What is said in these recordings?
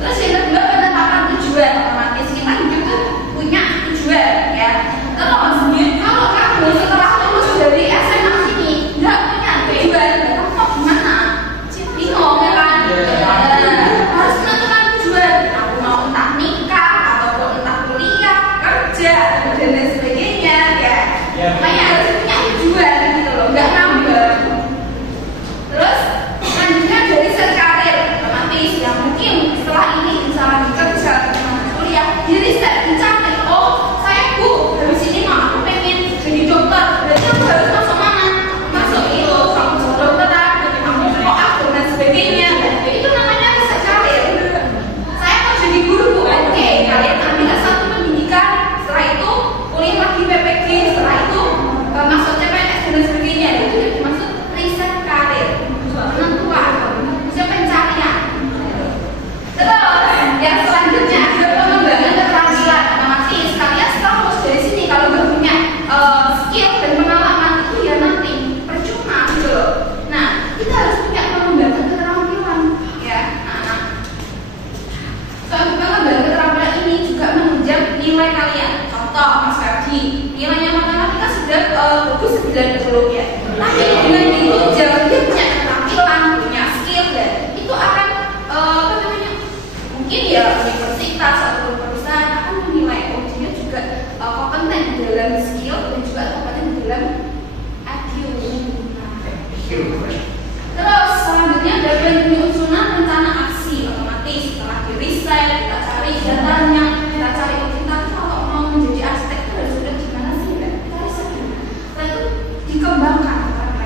Terus yang kedua, penetapan tujuan. Otomatis kita hidup tuh punya tujuan ya. contoh Mas Ferdi, nilainya matematika sudah bagus 90 ya. Tapi dengan itu jangan dia punya keterampilan, punya skill dan itu akan apa namanya? Mungkin ya universitas atau perusahaan akan menilai oh dia juga kompeten di dalam skill dan juga kompeten di dalam IQ. Terus selanjutnya ada penyusunan rencana aksi otomatis. Setelah di riset, kita cari datanya, kita cari kita kalau mau menjadi arsitek itu harus sudah gimana sih, kita riset. Setelah itu dikembangkan apa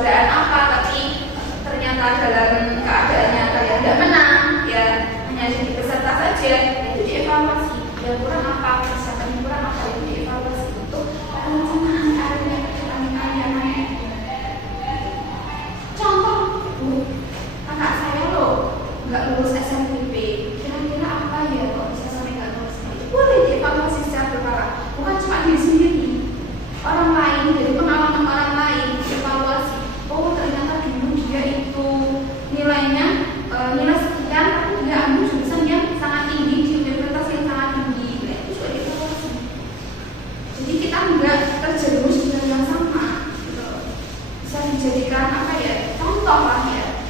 kejuaraan apa, tapi ternyata dalam keadaannya kalian tidak menang, ya hanya jadi peserta saja, itu dievaluasi. Yang kurang apa, persiapan kurang apa, itu dievaluasi untuk pelaksanaan karirnya kalian. Contoh, kakak saya loh nggak lulus SNMP, kira-kira apa ya kok bisa sampai nggak lulus? Itu boleh dievaluasi secara berkala, bukan cuma diri sendiri, orang lain, dari pengalaman orang lain dievaluasi. Oh ternyata dulu dia itu nilainya nilai sekian, tapi dia ambil jurusan yang sangat tinggi di universitas yang sangat tinggi, nah, itu juga dievaluasi. Jadi kita nggak terjerumus di hal yang sama, gitu. Bisa dijadikan apa ya, contoh lah ya.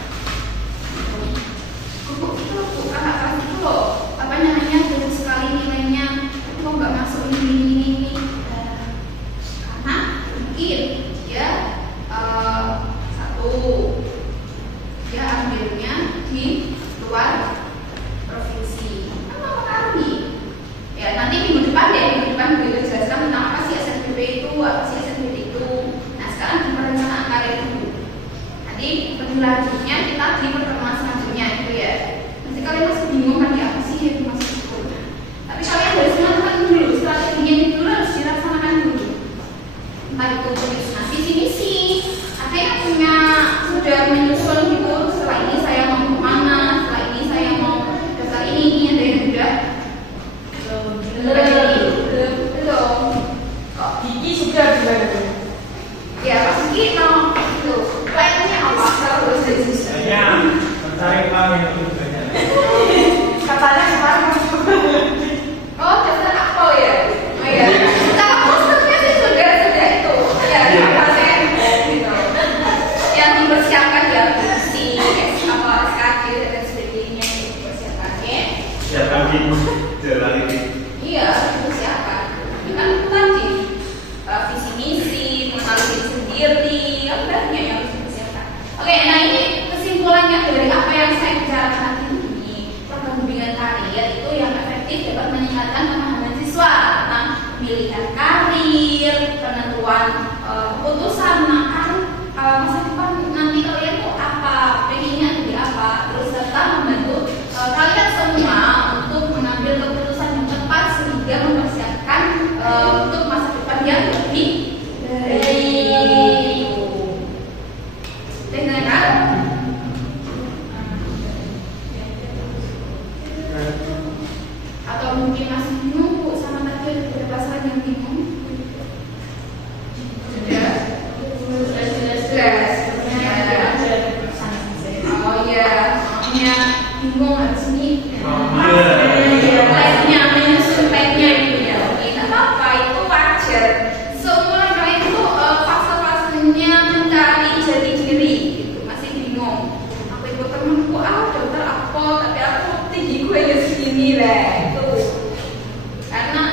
Kakak kelas itu loh, apa namanya, banyak sekali nilainya, kok nggak masuk ini. Karena mungkin dia satu, dia ambilnya di luar provinsi, kan mempengaruhi. Ya nanti minggu depan boleh jelaskan tentang apa sih SNBP itu, apa sih SNBP itu. Nah sekarang di perencanaan karir dulu. Nanti berlanjutnya kita di pertemuan selanjutnya itu ya. Nanti kalian masih bingung kan ya apa sih itu masuk sekolah. Tapi kalian harus menentukan dulu strateginya itu harus dilaksanakan dulu. Entah itu penyusunan visi misi, ada yang sudah menyusun gitu. Setelah ini saya mau kemana, setelah ini saya mau daftar ini, ada yang sudah belum. Kok Gigi sudah gimana? ya Pak Gigi mau itu plannya apa? Harus Saya mencari uang yang lebih banyak. Katanya kemarin oh daftar akpol ya? Oh ya, cara posternya sih sudah itu ya saya gitu yang dipersiapkan ya si apa SKD dan sebagainya dipersiapkannya. Siapa yang jalan ini? Iya dipersiapkan. Kan tadi visi misi, mengenali diri sendiri, kan banyak yang harus dipersiapkan. Oke, nah ini kesimpulannya dari apa yang saya bicarakan nanti ini, program bimbingan karir itu yang efektif dapat meningkatkan pemahaman siswa tentang pilihan karir, penentuan keputusan makan masa depan nanti kalian tuh apa, pengennya jadi apa, terus serta membantu kalian semua untuk mengambil keputusan yang tepat sehingga mempersiapkan untuk masa depan yang lebih baik. Dengan atau mungkin masih bingung Bu sama tadi ada beberapa slide yang bingung? Sudah. Oh iya, makanya bingung harus ini. Slide-nya, menyusun slide-nya itu ya. Oke, nggak apa-apa, itu wajar. Semua kalian itu fase-fasenya mencari jati diri, gitu. Masih bingung. Aku ikut temanku, dokter apa, tapi aku tinggi gue ya segini lah. Itu karena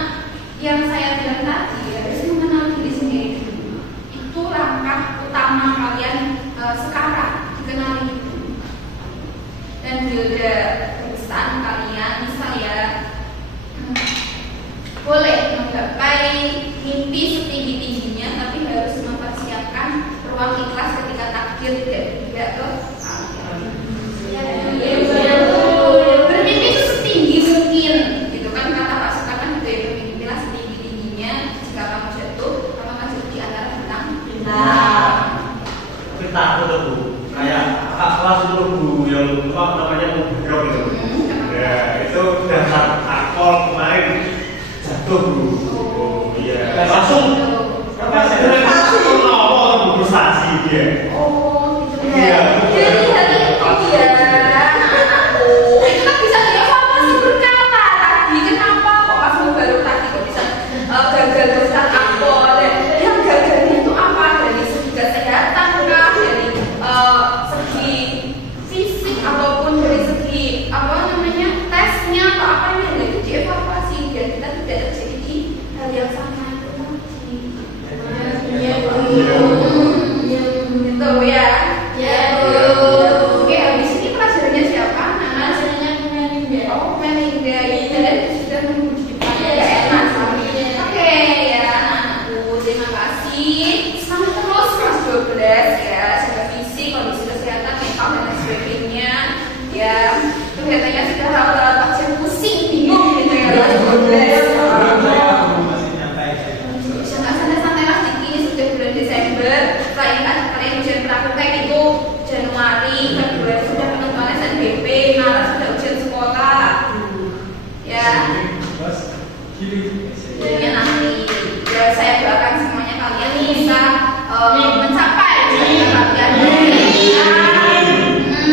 yang saya bilang tadi harus mengenal diri sendiri dulu. Itu langkah utama kalian sekarang, dikenali dulu. Dan bila pesan kalian misal ya boleh menggapai mimpi setinggi-tingginya, tapi harus mempersiapkan ruang ikhlas ketika takdir tidak ke bermimpi itu setinggi mungkin gitu kan, kata Pak Soekarno gitu ya, bermimpilah setinggi-tingginya, jika kamu jatuh kamu akan jatuh di antara bintang. Tapi takut tuh Bu, kayak kakak kelas itu Bu yang apa namanya mudrop itu. Ya itu daftar akpol kemarin jatuh Bu. Oh iya. Langsung langsung prestasi dia. Oh gitu Iya. ya. Jadi hati itu ya anakku. Itu kan bisa dievaluasi berkala tadi. Kenapa kok pas baru tadi kok bisa gagal besar akpol? Yang gagalnya itu apa? Dari segi kesehatan kah? Dari segi fisik ataupun dari segi apa namanya tesnya atau apanya? Itu dievaluasi biar kita tidak terjadi di hal yang sama itu tadi. Gitu ya. Ya. kelihatannya sudah hasil pusing, bingung gitu ya. Santai-santai lah, ini sudah bulan Desember. Setelah ini kan kalian ujian praktek itu Januari, Februari sudah penentuan SNBP, Maret sudah ujian sekolah. Ya. Jadi nanti ya saya doakan semuanya kalian bisa mencapai cita-cita kalian.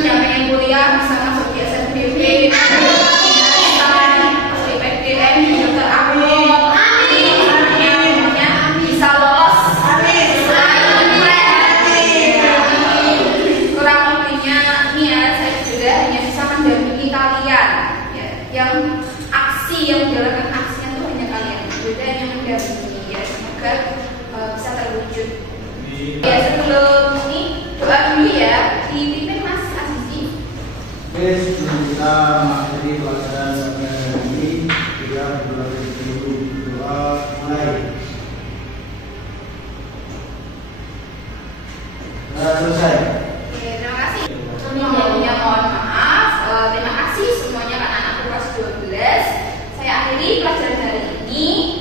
Yang pengen kuliah bisa masuk di SNBP, bisa masuk IPDN, dokter Abdul, semuanya bisa lolos. Kurang lebihnya ini ya, saya juga hanya bisa mendampingi kalian ya, yang aksi yang menjalankan aksinya itu hanya kalian, juga yang mendampingi ya, semoga bisa terwujud. Ya sebelum ini doa dulu ya, dipimpin Mas Azizi. Oke, sebelum kita mengakhiri pelajaran pada hari ini, kita berdoa dulu. Doa mulai. Selesai. Oke, terima kasih. Sebelumnya mohon maaf, terima kasih semuanya karena anak kelas 12. Saya akhiri pelajaran hari ini.